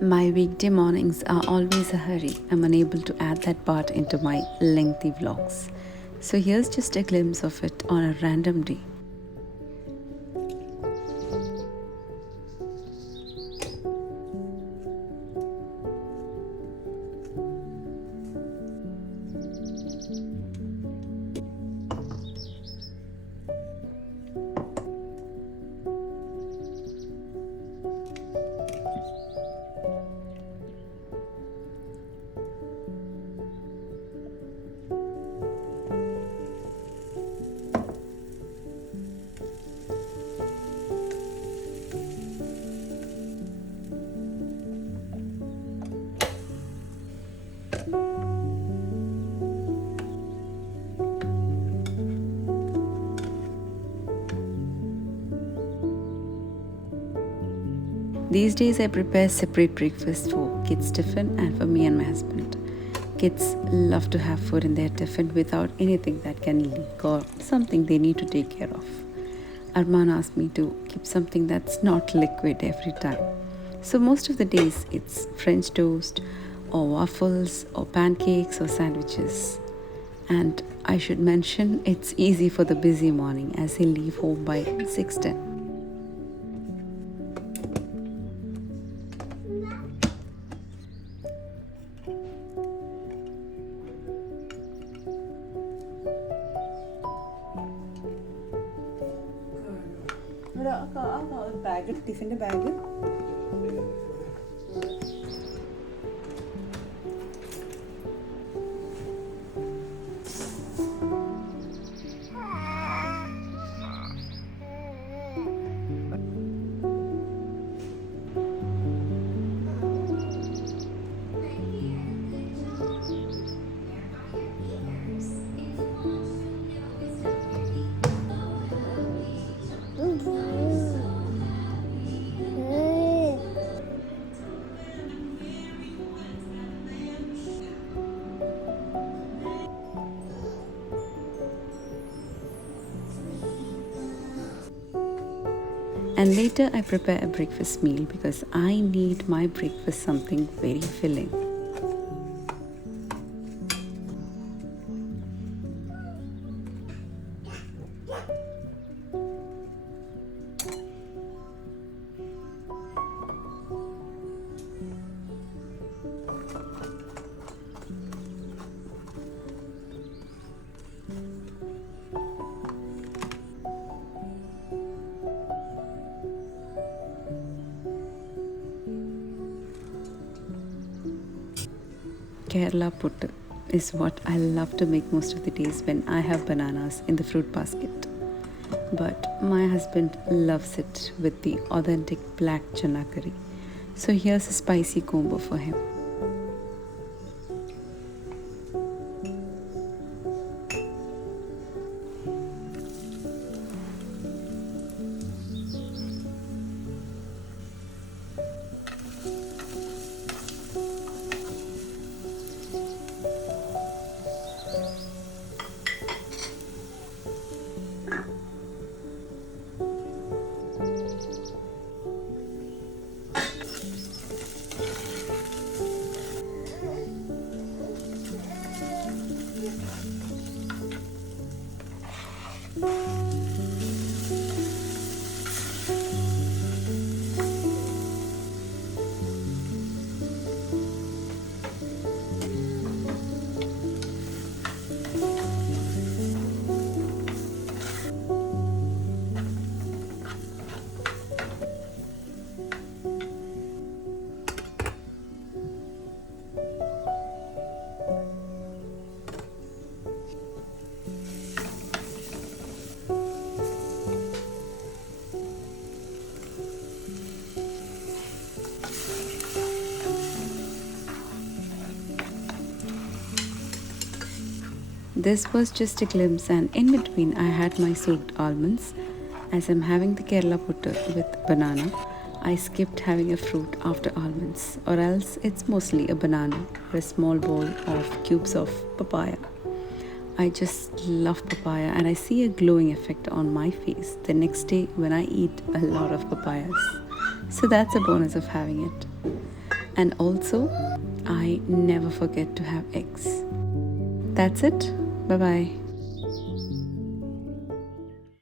My weekday mornings are always a hurry. I'm unable to add that part into my lengthy vlogs. So here's just a glimpse of it on a random day. These days I prepare separate breakfast for kids' tiffin and for me and my husband. Kids love to have food in their tiffin without anything that can leak or something they need to take care of. Arman asked me to keep something that's not liquid every time. So most of the days it's French toast or waffles or pancakes or sandwiches. And I should mention it's easy for the busy morning as he'll leave home by 6:10. Bag ടിഫിൻ്റെ bag And later I prepare a breakfast meal because I need my breakfast something very filling. Kerala puttu is what I love to make most of the days when I have bananas in the fruit basket. But my husband loves it with the authentic black chana curry. So here's a spicy combo for him. This was just a glimpse, and in between I had my soaked almonds. As I'm having the Kerala puttu with banana, I skipped having a fruit after almonds, or else it's mostly a banana or a small bowl of cubes of papaya. I just love papaya and I see a glowing effect on my face the next day when I eat a lot of papayas. So that's a bonus of having it. And also, I never forget to have eggs. That's it. Bye bye.